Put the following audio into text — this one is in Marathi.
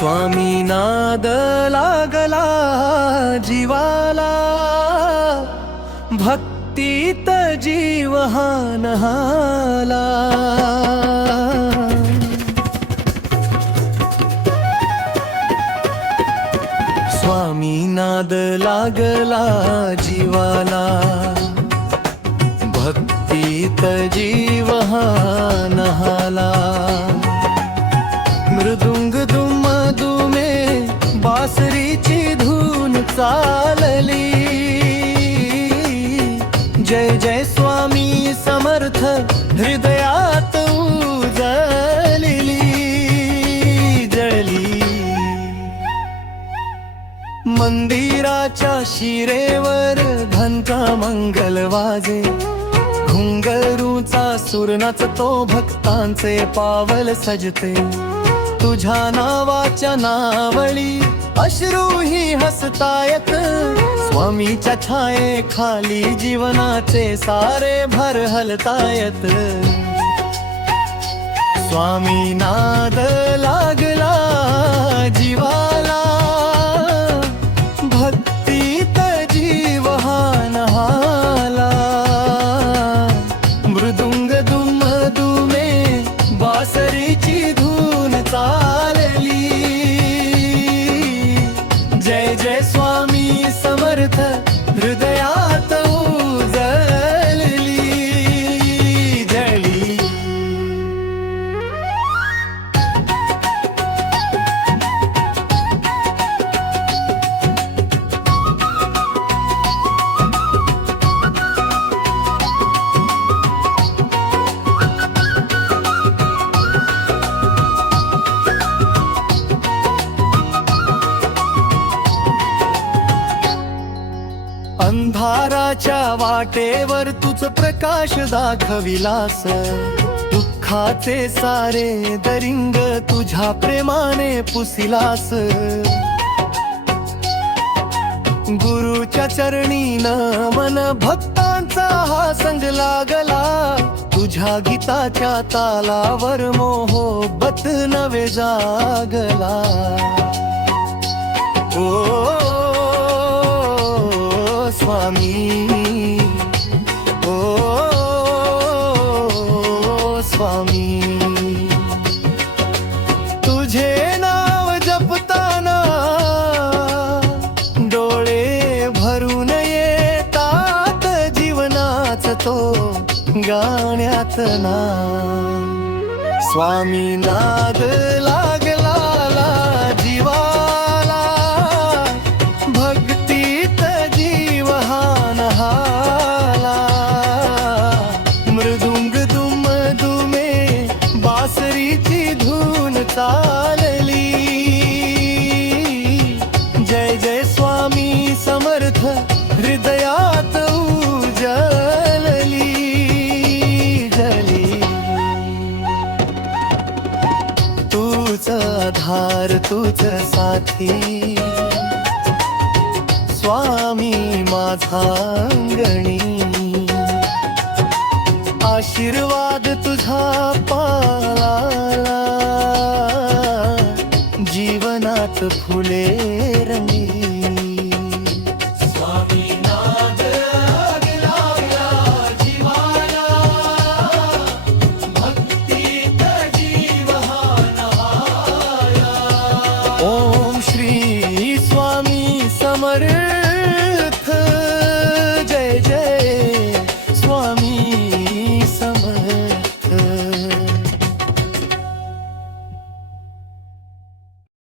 स्वामी नाद लागला जीवाला, भक्तीत जीव हा न्हाला। स्वामी नाद लागला जीवाला, भक्तीत जीव हा न्हाला। मृदुंग दुम दुमे बासरीची धून चालली, जय जय स्वामी समर्थ हृदयात उजळली जळली। मंदिराच्या शिरेवर घंटा मंगल वाजे, घुंगरूचा सूर नाचतो भक्तांचे पावल सजते। तुझ्या नावाच्या नावळी अश्रूही हसतायत, स्वामीच्या छाये खाली जीवनाचे सारे भर हलतायत। स्वामी नाद लागला जीवाला, भक्तीत जीव हा न्हाला। मृदुंग दुम दुमे बासरीची धून चालली, जय जय स्वामी समर्थ हृदयात उजळली जळली। अंधाराच्या वाटेवर तुझ प्रकाश दाखविलास, दुःखाचे सारे दरिंग तुझ्या प्रेमाने पुसिलास। गुरुच्या चरणी नमन भक्तांचा हा संग लागला, तुझ्या गीताच्या तालावर मोहब्बत नवे जागला। ओ स्वामी, ओ स्वामी, तुझे नाव जपताना डोळे भरून येतात जीवनाच तो गाण्यात ना। स्वामी नाद लागला जीवाला, भक्तीत जीव हा न्हाला। मृदुंग दुम दुमे बासरीची धून चालली, जय जय स्वामी समर्थ हृदयात उजळली जळली। तूच आधार तुझ साथी, स्वामी माझा अंगणी। आशीर्वाद तुझा